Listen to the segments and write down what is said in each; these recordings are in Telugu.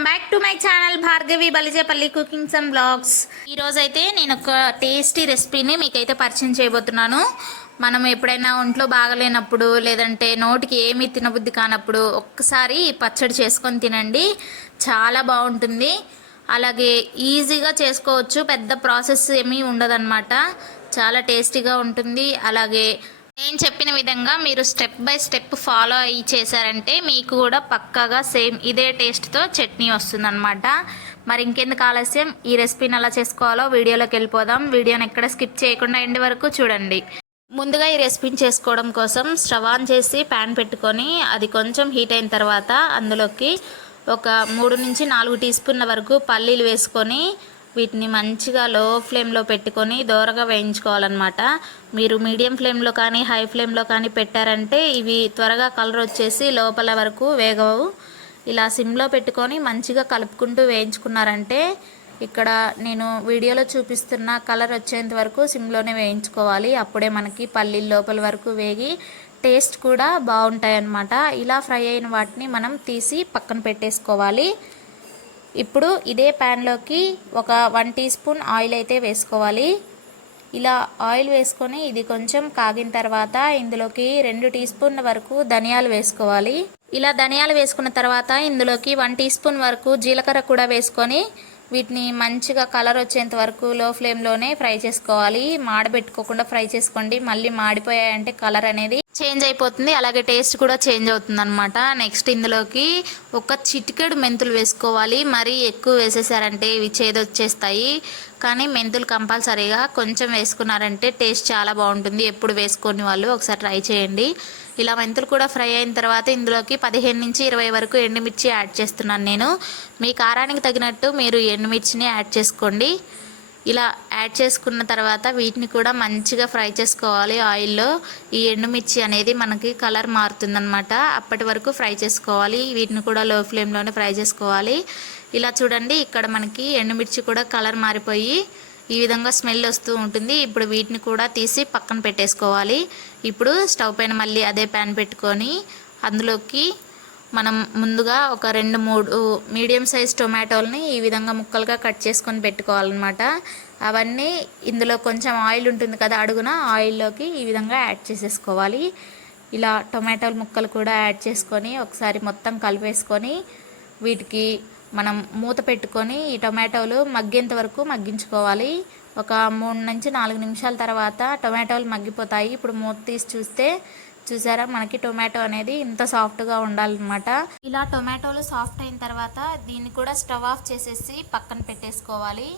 Welcome back to my channel Bhargavi Balijepalli cookings and blogs. ఈరోజైతే నేను ఒక టేస్టీ రెసిపీని మీకైతే పరిచయం చేయబోతున్నాను. మనం ఎప్పుడైనా ఒంట్లో బాగలేనప్పుడు లేదంటే నోటికి ఏమీ తినబుద్ధి కానప్పుడు ఒక్కసారి పచ్చడి చేసుకొని తినండి. చాలా బాగుంటుంది. అలాగే ఈజీగా చేసుకోవచ్చు. పెద్ద ప్రాసెస్ ఏమీ ఉండదన్నమాట. చాలా టేస్టీగా ఉంటుంది. అలాగే నేను చెప్పిన విధంగా మీరు స్టెప్ బై స్టెప్ ఫాలో అయ్యి చేశారంటే మీకు కూడా పక్కాగా సేమ్ ఇదే టేస్ట్తో చట్నీ వస్తుందన్నమాట. మరి ఇంకెందుకు ఆలస్యం? ఈ రెసిపీని ఎలా చేసుకోవాలో వీడియోలోకి వెళ్ళిపోదాం. వీడియోని ఎక్కడ స్కిప్ చేయకుండా ఎండ్ వరకు చూడండి. ముందుగా ఈ రెసిపీని చేసుకోవడం కోసం స్టవ్ ఆన్ చేసి ప్యాన్ పెట్టుకొని అది కొంచెం హీట్ అయిన తర్వాత అందులోకి ఒక మూడు నుంచి నాలుగు టీ స్పూన్ల వరకు పల్లీలు వేసుకొని వీటిని మంచిగా లో ఫ్లేమ్లో పెట్టుకొని దోరగా వేయించుకోవాలన్నమాట. మీరు మీడియం ఫ్లేమ్లో కానీ హై ఫ్లేమ్లో కానీ పెట్టారంటే ఇవి త్వరగా కలర్ వచ్చేసి లోపల వరకు వేగవు. ఇలా సిమ్లో పెట్టుకొని మంచిగా కలుపుకుంటూ వేయించుకున్నారంటే ఇక్కడ నేను వీడియోలో చూపిస్తున్న కలర్ వచ్చేంత వరకు సిమ్లోనే వేయించుకోవాలి. అప్పుడే మనకి పల్లీల లోపల వరకు వేగి టేస్ట్ కూడా బాగుంటాయి అన్నమాట ఇలా ఫ్రై అయిన వాటిని మనం తీసి పక్కన పెట్టేసుకోవాలి. ఇప్పుడు ఇదే ప్యాన్లోకి ఒక వన్ టీ స్పూన్ ఆయిల్ అయితే వేసుకోవాలి. ఇలా ఆయిల్ వేసుకొని ఇది కొంచెం కాగిన తర్వాత ఇందులోకి రెండు టీ స్పూన్ల వరకు ధనియాలు వేసుకోవాలి. ఇలా ధనియాలు వేసుకున్న తర్వాత ఇందులోకి వన్ టీ స్పూన్ వరకు జీలకర్ర కూడా వేసుకొని వీటిని మంచిగా కలర్ వచ్చేంత వరకు లో ఫ్లేమ్లోనే ఫ్రై చేసుకోవాలి. మాడబెట్టుకోకుండా ఫ్రై చేసుకోండి. మళ్ళీ మాడిపోయాయంటే కలర్ అనేది చేంజ్ అయిపోతుంది. అలాగే టేస్ట్ కూడా చేంజ్ అవుతుంది అనమాట నెక్స్ట్ ఇందులోకి ఒక చిటికెడు మెంతులు వేసుకోవాలి. మరీ ఎక్కువ వేసేసారంటే ఇవి చేదొచ్చేస్తాయి. కానీ మెంతులు కంపల్సరీగా కొంచెం వేసుకున్నారంటే టేస్ట్ చాలా బాగుంటుంది. ఎప్పుడు వేసుకొని వాళ్ళు ఒకసారి ట్రై చేయండి. ఇలా మెంతులు కూడా ఫ్రై అయిన తర్వాత ఇందులోకి పదిహేను నుంచి ఇరవై వరకు ఎండుమిర్చి యాడ్ చేస్తున్నాను నేను. మీ కారానికి తగినట్టు మీరు ఎండుమిర్చిని యాడ్ చేసుకోండి. ఇలా యాడ్ చేసుకున్న తర్వాత వీటిని కూడా మంచిగా ఫ్రై చేసుకోవాలి. ఆయిల్లో ఈ ఎండుమిర్చి అనేది మనకి కలర్ మారుతుందనమాట అప్పటి వరకు ఫ్రై చేసుకోవాలి. వీటిని కూడా లో ఫ్లేమ్లోనే ఫ్రై చేసుకోవాలి. ఇలా చూడండి ఇక్కడ మనకి ఎండుమిర్చి కూడా కలర్ మారిపోయి ఈ విధంగా స్మెల్ వస్తూ ఉంటుంది. ఇప్పుడు వీటిని కూడా తీసి పక్కన పెట్టేసుకోవాలి. ఇప్పుడు స్టవ్ పైన మళ్ళీ అదే ప్యాన్ పెట్టుకొని అందులోకి మనం ముందుగా ఒక రెండు మూడు మీడియం సైజ్ టొమాటోల్ని ఈ విధంగా ముక్కలుగా కట్ చేసుకొని పెట్టుకోవాలన్నమాట. అవన్నీ ఇందులో కొంచెం ఆయిల్ ఉంటుంది కదా అడుగున ఆయిల్లోకి ఈ విధంగా యాడ్ చేసేసుకోవాలి. ఇలా టొమాటోల ముక్కలు కూడా యాడ్ చేసుకొని ఒకసారి మొత్తం కలిపేసుకొని వీటికి మనం మూత పెట్టుకొని ఈ టొమాటోలు మగ్గేంత వరకు మగ్గించుకోవాలి. ఒక మూడు నుంచి నాలుగు నిమిషాల తర్వాత టొమాటోలు మగ్గిపోతాయి. ఇప్పుడు మూత తీసి చూస్తే చూసారా? మనకి టొమాటో అనేది ఇంత సాఫ్ట్గా ఉండాలన్నమాట. ఇలా టొమాటోలు సాఫ్ట్ అయిన తర్వాత దీన్ని కూడా స్టవ్ ఆఫ్ చేసేసి పక్కన పెట్టేసుకోవాలి.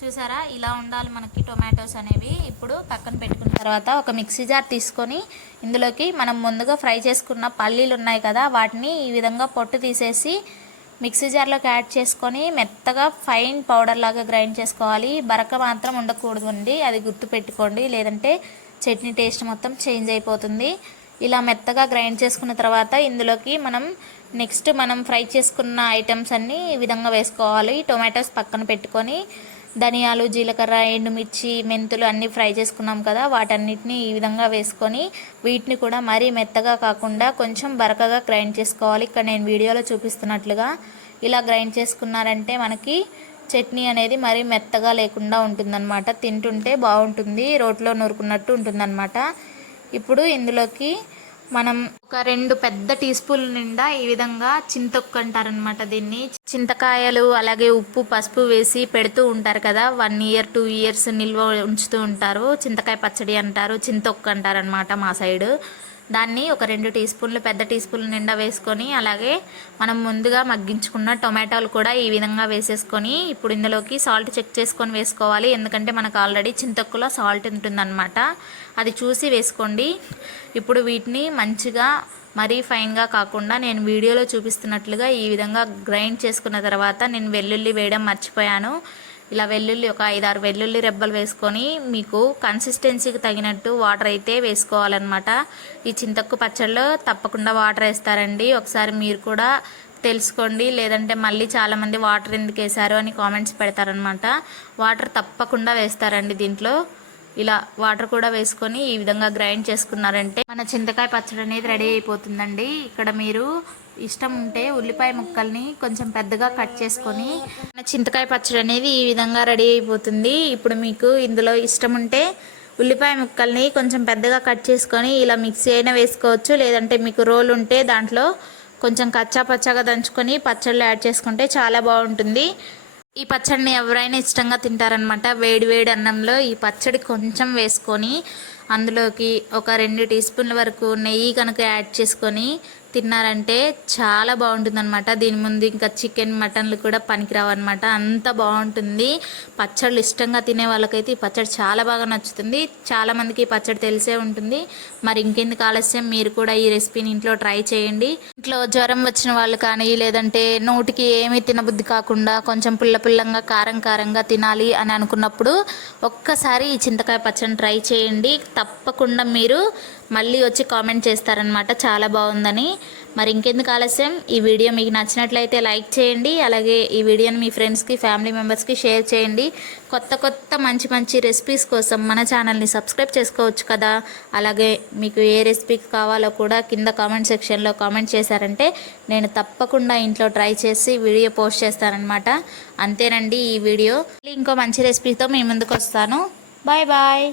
చూసారా? ఇలా ఉండాలి మనకి టొమాటోస్ అనేవి. ఇప్పుడు పక్కన పెట్టుకున్న తర్వాత ఒక మిక్సీ జార్ తీసుకొని ఇందులోకి మనం ముందుగా ఫ్రై చేసుకున్న పల్లీలు ఉన్నాయి కదా వాటిని ఈ విధంగా పొట్టు తీసేసి మిక్సీ జార్లోకి యాడ్ చేసుకొని మెత్తగా ఫైన్ పౌడర్ లాగా గ్రైండ్ చేసుకోవాలి. బరక మాత్రం ఉండకూడదు అది గుర్తు పెట్టుకోండి లేదంటే చట్నీ టేస్ట్ మొత్తం చేంజ్ అయిపోతుంది. ఇలా మెత్తగా గ్రైండ్ చేసుకున్న తర్వాత ఇందులోకి మనం నెక్స్ట్ మనం ఫ్రై చేసుకున్న ఐటమ్స్ అన్నీ ఈ విధంగా వేసుకోవాలి. టొమాటోస్ పక్కన పెట్టుకొని ధనియాలు జీలకర్ర ఎండుమిర్చి మెంతులు అన్నీ ఫ్రై చేసుకున్నాం కదా వాటన్నిటిని ఈ విధంగా వేసుకొని వీటిని కూడా మరీ మెత్తగా కాకుండా కొంచెం బరకగా గ్రైండ్ చేసుకోవాలి. ఇక్కడ నేను వీడియోలో చూపిస్తున్నట్లుగా ఇలా గ్రైండ్ చేసుకున్నారంటే మనకి చట్నీ అనేది మరీ మెత్తగా లేకుండా ఉంటుందన్నమాట. తింటుంటే బాగుంటుంది రోట్లో నూరుకున్నట్టు ఉంటుందన్నమాట. ఇప్పుడు ఇందులోకి మనం ఒక రెండు పెద్ద టీ స్పూన్ నిండా ఈ విధంగా చింతొక్కు అంటారనమాట దీన్ని. చింతకాయలు అలాగే ఉప్పు పసుపు వేసి పెడుతూ ఉంటారు కదా వన్ ఇయర్ టూ ఇయర్స్ నిల్వ ఉంచుతూ ఉంటారు. చింతకాయ పచ్చడి అంటారు చింతొక్కు అంటారనమాట మా సైడు. దాన్ని ఒక రెండు టీ స్పూన్లు పెద్ద టీ స్పూన్లు నిండా వేసుకొని అలాగే మనం ముందుగా మగ్గించుకున్న టొమాటోలు కూడా ఈ విధంగా వేసేసుకొని ఇప్పుడు ఇందులోకి సాల్ట్ చెక్ చేసుకొని వేసుకోవాలి. ఎందుకంటే మనకు ఆల్రెడీ చింతక్కులో సాల్ట్ ఉంటుందన్నమాట. అది చూసి వేసుకోండి. ఇప్పుడు వీటిని మంచిగా మరీ ఫైన్గా కాకుండా నేను వీడియోలో చూపిస్తున్నట్లుగా ఈ విధంగా గ్రైండ్ చేసుకున్న తర్వాత నేను వెల్లుల్లి వేయడం మర్చిపోయాను. ఇలా వెల్లుల్లి ఒక ఐదారు వెల్లుల్లి రెబ్బలు వేసుకొని మీకు కన్సిస్టెన్సీకి తగినట్టు వాటర్ అయితే వేసుకోవాలన్నమాట. ఈ చింతక్కు పచ్చళ్ళు తప్పకుండా వాటర్ వేస్తారండి. ఒకసారి మీరు కూడా తెలుసుకోండి. లేదంటే మళ్ళీ చాలామంది వాటర్ ఎందుకు వేశారు అని కామెంట్స్ పెడతారనమాట వాటర్ తప్పకుండా వేస్తారండి దీంట్లో. ఇలా వాటర్ కూడా వేసుకొని ఈ విధంగా గ్రైండ్ చేసుకున్నారంటే మన చింతకాయ పచ్చడి అనేది రెడీ అయిపోతుందండి. ఇక్కడ మీరు ఇష్టం ఉంటే ఉల్లిపాయ ముక్కల్ని కొంచెం పెద్దగా కట్ చేసుకొని మన చింతకాయ పచ్చడి అనేది ఈ విధంగా రెడీ అయిపోతుంది. ఇప్పుడు మీకు ఇందులో ఇష్టం ఉంటే ఉల్లిపాయ ముక్కల్ని కొంచెం పెద్దగా కట్ చేసుకొని ఇలా మిక్సీ అయినా వేసుకోవచ్చు. లేదంటే మీకు రోల్ ఉంటే దాంట్లో కొంచెం కచ్చా పచ్చాగా దంచుకొని పచ్చళ్ళు యాడ్ చేసుకుంటే చాలా బాగుంటుంది. ఈ పచ్చడిని ఎవరైనా ఇష్టంగా తింటారనమాట వేడి వేడి అన్నంలో ఈ పచ్చడి కొంచెం వేసుకొని అందులోకి ఒక రెండు టీ స్పూన్ల వరకు నెయ్యి కనుక యాడ్ చేసుకొని తిన్నారంటే చాలా బాగుంటుంది దీని ముందు ఇంకా చికెన్ మటన్లు కూడా పనికిరావు అనమాట అంత బాగుంటుంది. పచ్చళ్ళు ఇష్టంగా తినే వాళ్ళకైతే ఈ పచ్చడి చాలా బాగా నచ్చుతుంది. చాలామందికి ఈ పచ్చడి తెలిసే ఉంటుంది. మరి ఇంకెందుకు ఆలస్యం? మీరు కూడా ఈ రెసిపీని ఇంట్లో ట్రై చేయండి. ఇంట్లో జ్వరం వచ్చిన వాళ్ళు కానీ లేదంటే నోటికి ఏమీ తినబుద్ధి కాకుండా కొంచెం పుల్ల పుల్లంగా కారం కారంగా తినాలి అని అనుకున్నప్పుడు ఒక్కసారి ఈ చింతకాయ పచ్చడిని ట్రై చేయండి. తప్పకుండా మీరు మళ్ళీ వచ్చి కామెంట్ చేస్తారనమాట చాలా బాగుందని. మరి ఇంకెందుకు ఆలస్యం? ఈ వీడియో మీకు నచ్చినట్లయితే లైక్ చేయండి. అలాగే ఈ వీడియోని మీ ఫ్రెండ్స్కి ఫ్యామిలీ మెంబర్స్కి షేర్ చేయండి. కొత్త కొత్త మంచి మంచి రెసిపీస్ కోసం మన ఛానల్ని సబ్స్క్రైబ్ చేసుకోవచ్చు కదా. అలాగే మీకు ఏ రెసిపీ కావాలో కూడా కింద కామెంట్ సెక్షన్లో కామెంట్ చేశారంటే నేను తప్పకుండా ఇంట్లో ట్రై చేసి వీడియో పోస్ట్ చేస్తానన్నమాట. అంతేనండి ఈ వీడియో. ఇంకో మంచి రెసిపీతో మీ ముందుకు వస్తాను. Bye bye.